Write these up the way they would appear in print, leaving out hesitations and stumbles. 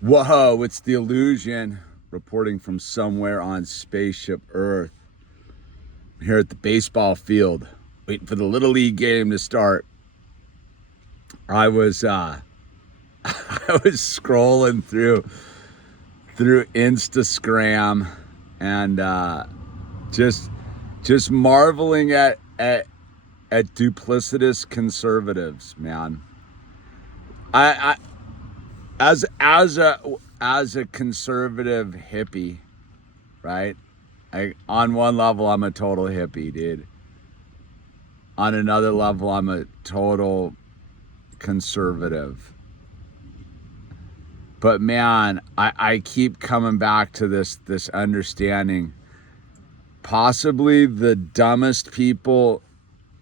Whoa, it's the Illusion reporting from somewhere on Spaceship Earth. I'm here at the baseball field, waiting for the Little League game to start. I was I was scrolling through Instagram and just marveling at duplicitous conservatives, man. I as a conservative hippie, right? On one level, I'm a total hippie, dude. On another level, I'm a total conservative. But man, I keep coming back to this understanding. Possibly the dumbest people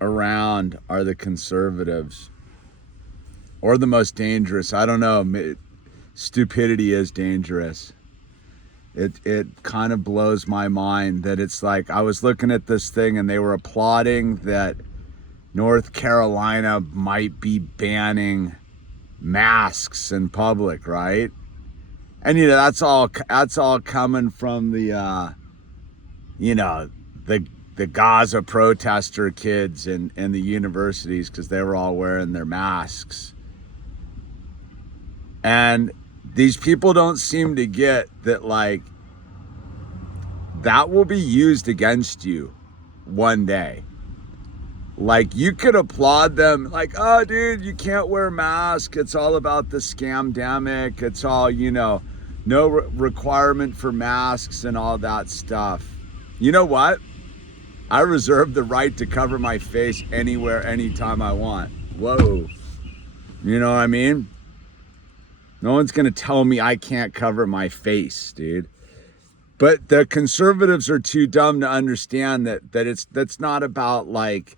around are the conservatives, or the most dangerous. I don't know. Stupidity is dangerous. It kind of blows my mind that it's like, I was looking at this thing and they were applauding that North Carolina might be banning masks in public, right? And that's all coming from the the Gaza protester kids in the universities, because they were all wearing their masks. And these people don't seem to get that, like, that will be used against you one day. Like, you could applaud them, like, oh, dude, you can't wear a mask. It's all about the scamdemic. It's all, no requirement for masks and all that stuff. You know what? I reserve the right to cover my face anywhere, anytime I want. Whoa. You know what I mean? No one's going to tell me I can't cover my face, dude. But the conservatives are too dumb to understand that's not about like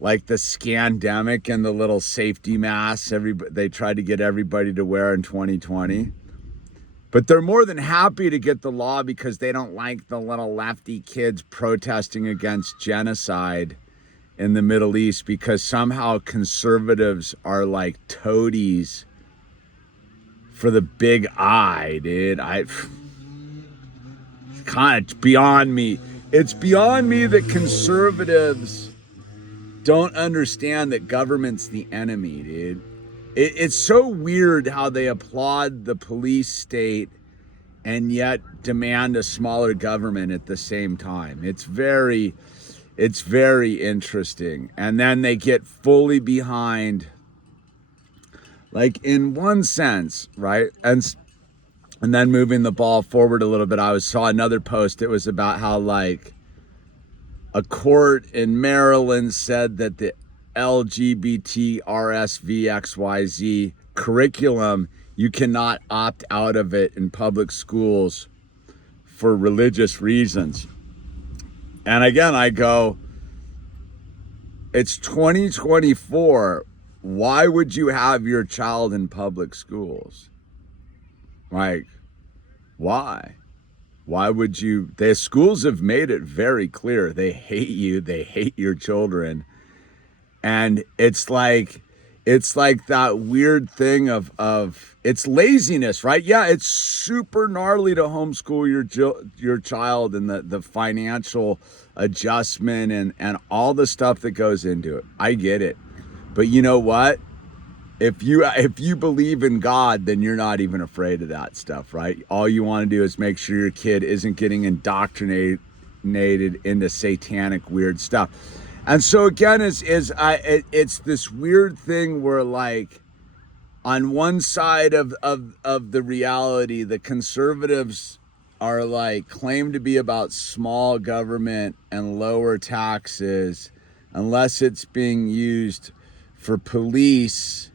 the scandemic and the little safety masks they tried to get everybody to wear in 2020. But they're more than happy to get the law because they don't like the little lefty kids protesting against genocide in the Middle East, because somehow conservatives are like toadies for the big I, dude. It's kind of beyond me. It's beyond me that conservatives don't understand that government's the enemy, dude. It's so weird how they applaud the police state and yet demand a smaller government at the same time. It's very interesting. And then they get fully behind, like, in one sense, right? And then moving the ball forward a little bit, I saw another post. It was about how, like, a court in Maryland said that the LGBT RSVXYZ curriculum, you cannot opt out of it in public schools for religious reasons. And again, I go, it's 2024. Why would you have your child in public schools? Like, why? Why would you? The schools have made it very clear. They hate you. They hate your children. And it's like that weird thing of it's laziness, right? Yeah, it's super gnarly to homeschool your child, and the financial adjustment and all the stuff that goes into it. I get it. But you know what? If you believe in God, then you're not even afraid of that stuff, right? All you want to do is make sure your kid isn't getting indoctrinated into satanic weird stuff. And so again, it's this weird thing where, like, on one side of the reality, the conservatives are like, claim to be about small government and lower taxes unless it's being used for police.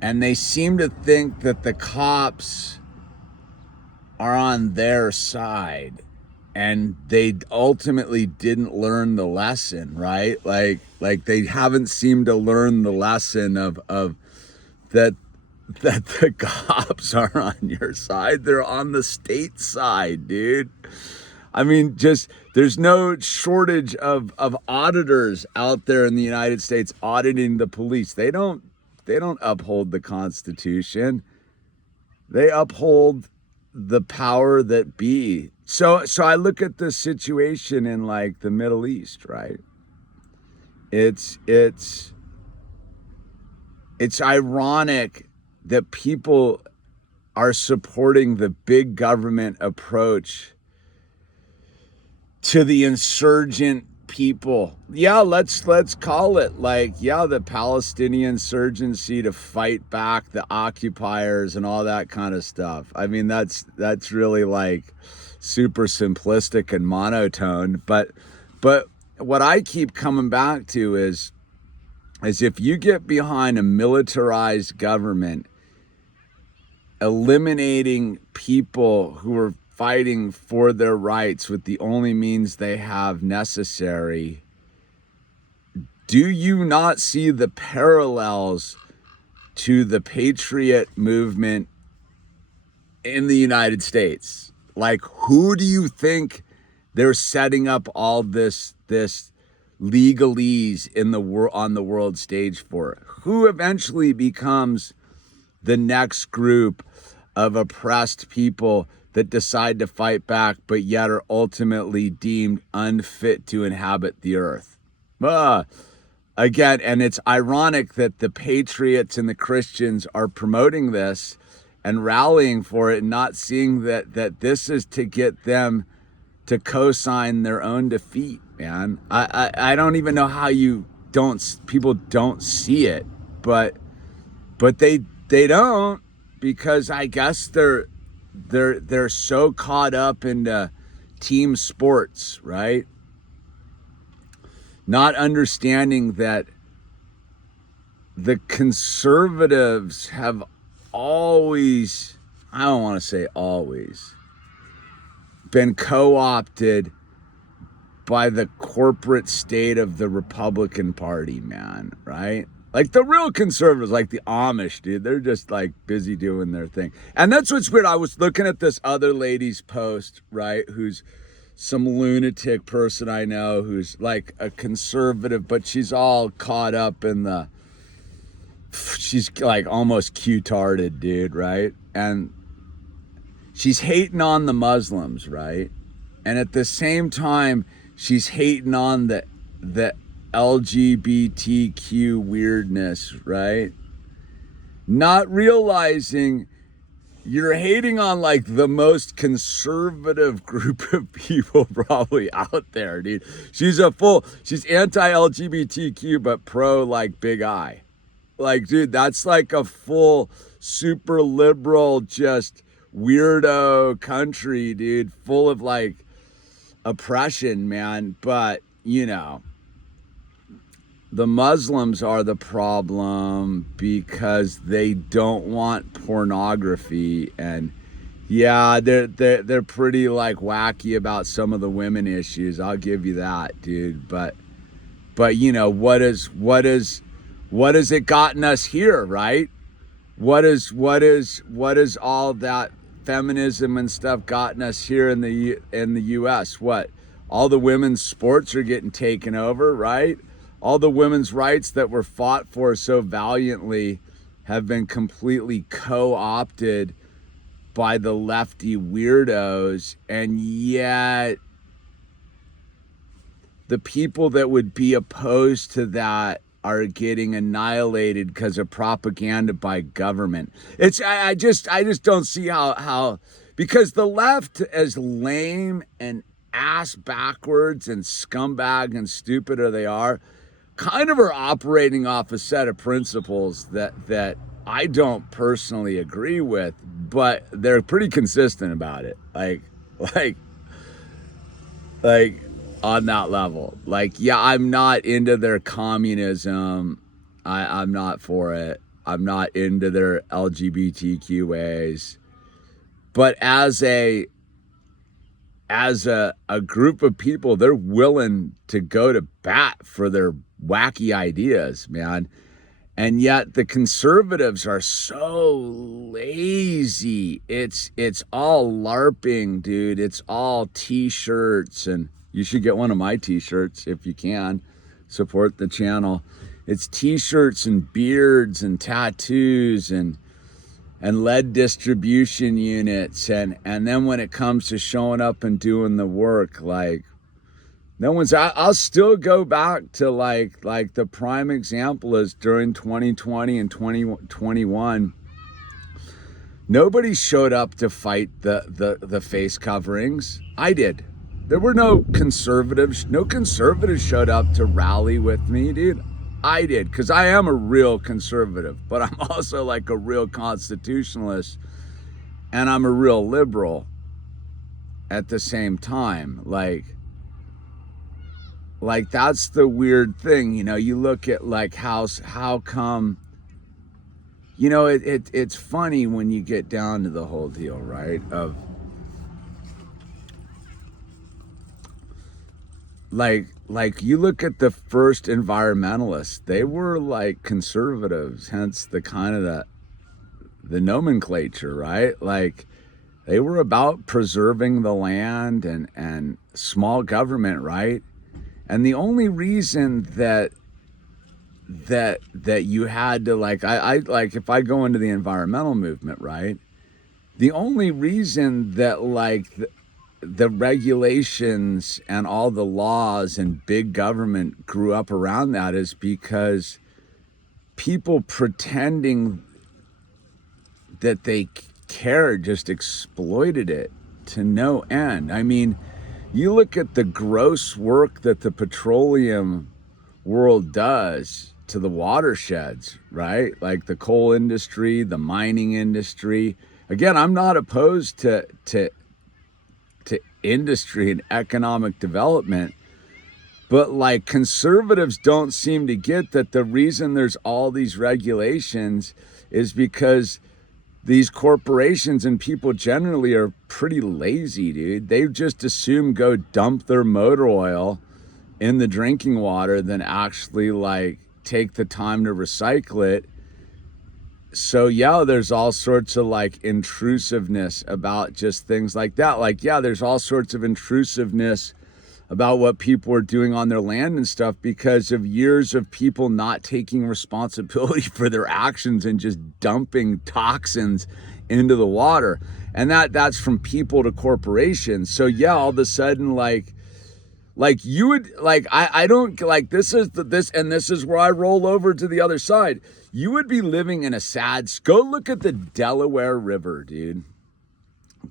And they seem to think that the cops are on their side, and they ultimately didn't learn the lesson, right? Like they haven't seemed to learn the lesson of that the cops are on your side. They're on the state side, dude. I mean, just, there's no shortage of auditors out there in the United States auditing the police. They don't uphold the Constitution. They uphold the power that be. So I look at this situation in like the Middle East, right? It's ironic that people are supporting the big government approach to the insurgent people. Yeah, let's call it like, yeah, the Palestinian insurgency to fight back the occupiers and all that kind of stuff. I mean, that's really like super simplistic and monotone. But what I keep coming back to is if you get behind a militarized government eliminating people who are fighting for their rights with the only means they have necessary, do you not see the parallels to the patriot movement in the United States? Like, who do you think they're setting up all this legalese in the on the world stage for? Who eventually becomes the next group of oppressed people that decide to fight back, but yet are ultimately deemed unfit to inhabit the earth? Again, and it's ironic that the patriots and the Christians are promoting this and rallying for it, and not seeing that this is to get them to co-sign their own defeat, man. I don't even know how people don't see it, but they don't, because I guess they're so caught up into team sports, right? Not understanding that the conservatives have always, I don't want to say always, been co-opted by the corporate state of the Republican Party, man, right? Like the real conservatives, like the Amish, dude, they're just like busy doing their thing. And that's what's weird. I was looking at this other lady's post, right, who's some lunatic person I know, who's like a conservative, but she's all caught up in she's like almost cutarded, dude, right? And she's hating on the Muslims, right? And at the same time, she's hating on the LGBTQ weirdness, right? Not realizing you're hating on like the most conservative group of people probably out there, dude. She's anti-LGBTQ, but pro like big I. Like, dude, that's like a full super liberal, just weirdo country, dude, full of like oppression, man. But, you know, the Muslims are the problem because they don't want pornography, and yeah, they're pretty like wacky about some of the women issues. I'll give you that, dude. But you know, what has it gotten us here, right? What is all that feminism and stuff gotten us here in the US? What? All the women's sports are getting taken over, right? All the women's rights that were fought for so valiantly have been completely co-opted by the lefty weirdos, and yet the people that would be opposed to that are getting annihilated because of propaganda by government. I just don't see how because the left, as lame and ass backwards and scumbag and stupider they are, kind of are operating off a set of principles that I don't personally agree with, but they're pretty consistent about it. Like on that level. Like, yeah, I'm not into their communism. I'm not for it. I'm not into their LGBTQ ways. But as a group of people, they're willing to go to bat for their wacky ideas, man. And yet the conservatives are so lazy. It's all LARPing, dude. It's all t-shirts, and you should get one of my t-shirts if you can. Support the channel. It's t-shirts and beards and tattoos and and lead distribution units, and then when it comes to showing up and doing the work, like no one's. I'll still go back to like the prime example is during 2020 and 2021. Nobody showed up to fight the face coverings. I did. There were no conservatives. No conservatives showed up to rally with me, dude. I did, because I am a real conservative, but I'm also like a real constitutionalist, and I'm a real liberal at the same time. Like that's the weird thing, you know. You look at like how come, you know, it's funny when you get down to the whole deal, right? Of like you look at the first environmentalists, they were like conservatives, hence the kind of the nomenclature, right? Like they were about preserving the land and small government, right? And the only reason that you had to like, I like, if I go into the environmental movement, right? The only reason that like the regulations and all the laws and big government grew up around that is because people pretending that they cared just exploited it to no end. I mean, you look at the gross work that the petroleum world does to the watersheds, right? Like the coal industry, the mining industry. Again, I'm not opposed to industry and economic development, but like conservatives don't seem to get that the reason there's all these regulations is because these corporations and people generally are pretty lazy, dude. They just assume go dump their motor oil in the drinking water than actually like take the time to recycle it. So yeah, there's all sorts of like intrusiveness about just things like that. Like, yeah, there's all sorts of intrusiveness about what people are doing on their land and stuff because of years of people not taking responsibility for their actions and just dumping toxins into the water. And that's from people to corporations. So yeah, all of a sudden, like you would like, I don't like, this is where I roll over to the other side. You would be living in a sad, go look at the Delaware River, dude.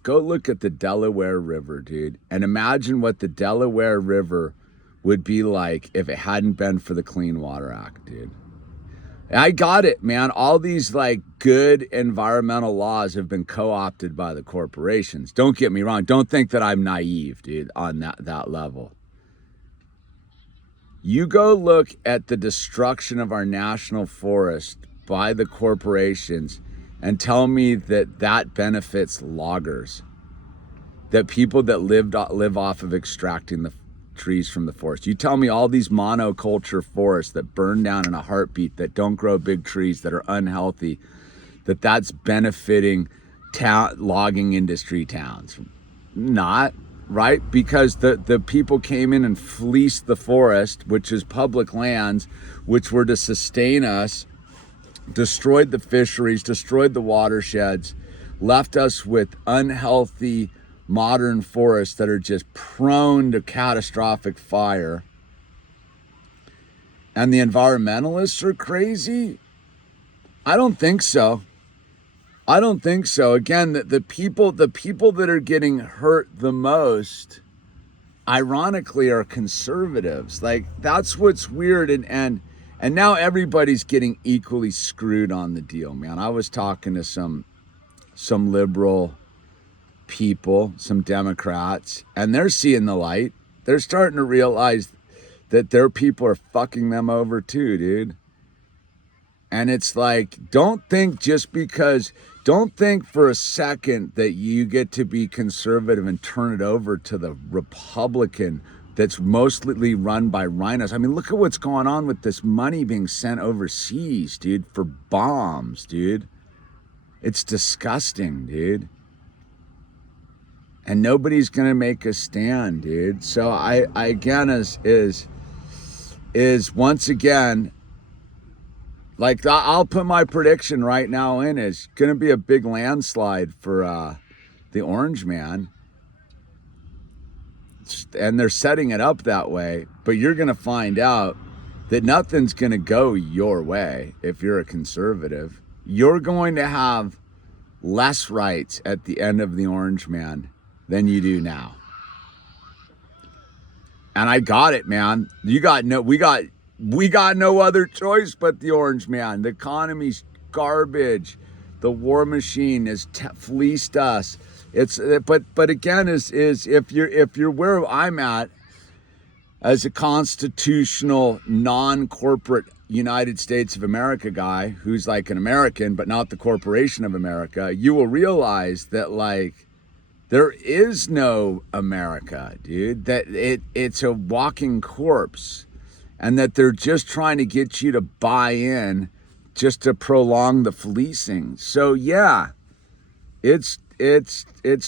Go look at the Delaware River, dude, and imagine what the Delaware River would be like if it hadn't been for the Clean Water Act, dude. I got it, man. All these like good environmental laws have been co-opted by the corporations. Don't get me wrong. Don't think that I'm naive, dude, on that level. You go look at the destruction of our national forest by the corporations and tell me that benefits loggers, that people that live off of extracting the trees from the forest. You tell me all these monoculture forests that burn down in a heartbeat, that don't grow big trees, that are unhealthy, that's benefiting logging industry towns. Not, right? Because the people came in and fleeced the forest, which is public lands, which were to sustain us, destroyed the fisheries, destroyed the watersheds, left us with unhealthy modern forests that are just prone to catastrophic fire. And the environmentalists are crazy? I don't think so. I don't think so. Again, the people that are getting hurt the most, ironically, are conservatives. Like, that's what's weird. And now everybody's getting equally screwed on the deal, man. I was talking to some liberal people, some Democrats, and they're seeing the light. They're starting to realize that their people are fucking them over too, dude. And it's like, don't think for a second that you get to be conservative and turn it over to the Republican that's mostly run by rhinos. I mean, look at what's going on with this money being sent overseas, dude, for bombs, dude. It's disgusting, dude. And nobody's gonna make a stand, dude. So I again is once again, Like, I'll put my prediction right now in. It's going to be a big landslide for the Orange Man. And they're setting it up that way. But you're going to find out that nothing's going to go your way if you're a conservative. You're going to have less rights at the end of the Orange Man than you do now. And I got it, man. We got no other choice but the Orange Man. The economy's garbage. The war machine has fleeced us. But again, is if you're where I'm at as a constitutional, non-corporate United States of America guy who's like an American but not the corporation of America, you will realize that like there is no America, dude. That it's a walking corpse, and that they're just trying to get you to buy in just to prolong the fleecing. So yeah, it's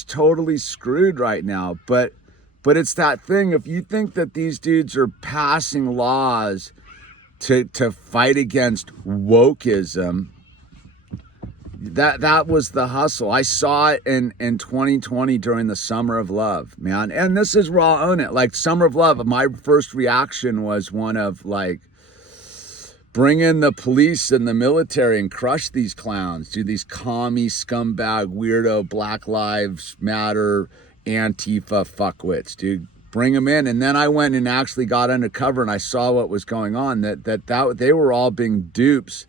totally screwed right now. But it's that thing. If you think that these dudes are passing laws to fight against wokeism, that was the hustle. I saw it in 2020 during the Summer of Love, man. And this is where I'll own it. Like, Summer of Love, my first reaction was one of like, bring in the police and the military and crush these clowns, dude. These commie, scumbag, weirdo, Black Lives Matter, Antifa fuckwits, dude. Bring them in. And then I went and actually got undercover and I saw what was going on. That they were all being dupes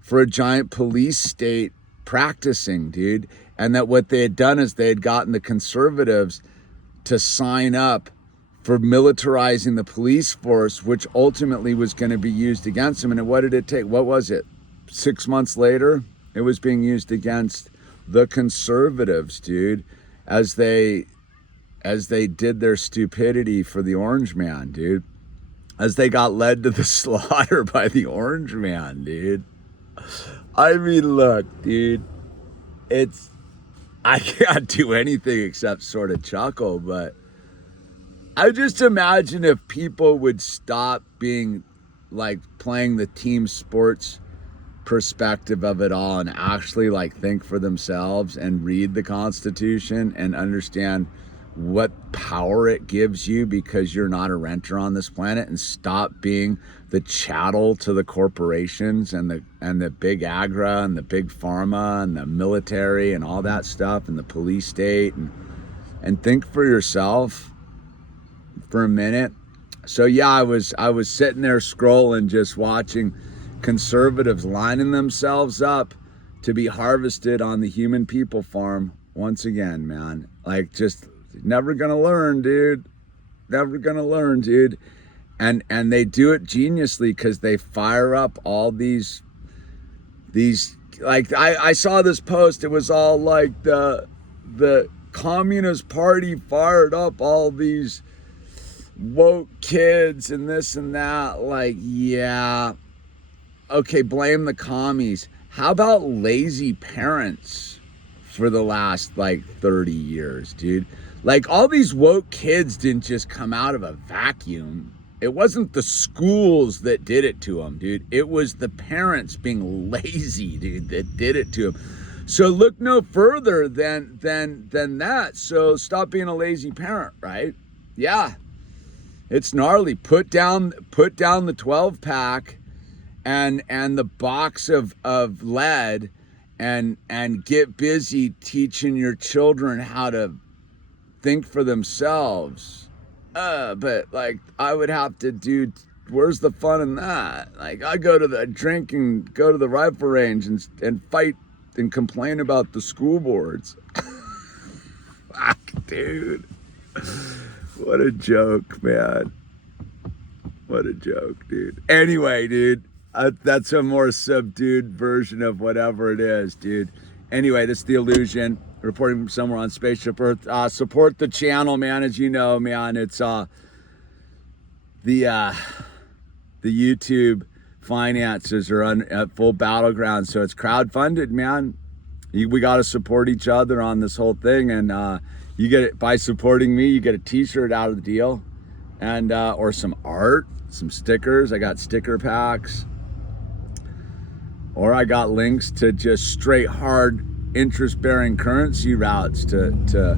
for a giant police state practicing, dude. And that what they had done is they had gotten the conservatives to sign up for militarizing the police force, which ultimately was going to be used against them. And what did it take? What was it? 6 months later, it was being used against the conservatives, dude, as they did their stupidity for the Orange Man, dude. As they got led to the slaughter by the Orange Man, dude. I mean, look, dude, I can't do anything except sort of chuckle, but I just imagine if people would stop being like playing the team sports perspective of it all and actually like think for themselves and read the Constitution and understand what power it gives you because you're not a renter on this planet, and stop being the chattel to the corporations and the big agra and the big pharma and the military and all that stuff and the police state, and think for yourself for a minute. So yeah, I was sitting there scrolling, just watching conservatives lining themselves up to be harvested on the human people farm once again, man. Like, just never gonna learn, dude. Never gonna learn, dude. And they do it geniusly because they fire up all these like, I saw this post. It was all like the Communist Party fired up all these woke kids and this and that. Like, yeah, okay, blame the commies. How about lazy parents for the last like 30 years, dude? Like, all these woke kids didn't just come out of a vacuum. It wasn't the schools that did it to them, dude. It was the parents being lazy, dude, that did it to them. So look no further than that. So stop being a lazy parent, right? Yeah, it's gnarly. Put down the 12 pack and the box of lead and get busy teaching your children how to think for themselves. But like, I would have to do, where's the fun in that? Like, I go to the drink and go to the rifle range and fight and complain about the school boards. Fuck, dude. What a joke, man. What a joke, dude. Anyway, dude, that's a more subdued version of whatever it is, dude. Anyway, this is The Illusion, reporting from somewhere on Spaceship Earth. Support the channel, man. As you know, man, it's the YouTube finances are at full battleground, so it's crowdfunded, man. We got to support each other on this whole thing, and you get it by supporting me. You get a T-shirt out of the deal, and or some art, some stickers. I got sticker packs. Or I got links to just straight hard interest-bearing currency routes to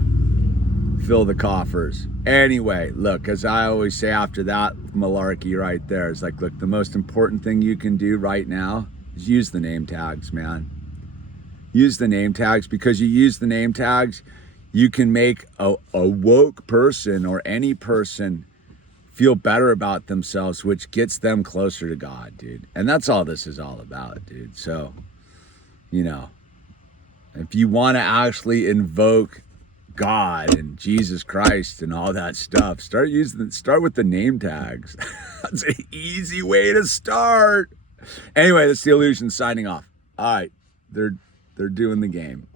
fill the coffers. Anyway, look, as I always say after that malarkey right there, is like, look, the most important thing you can do right now is use the name tags, man. Use the name tags, because you use the name tags, you can make a woke person or any person feel better about themselves, which gets them closer to God, dude. And that's all this is all about, dude. So, you know, if you want to actually invoke God and Jesus Christ and all that stuff, start with the name tags. That's an easy way to start. Anyway, that's the Illusion signing off. All right, they're doing the game.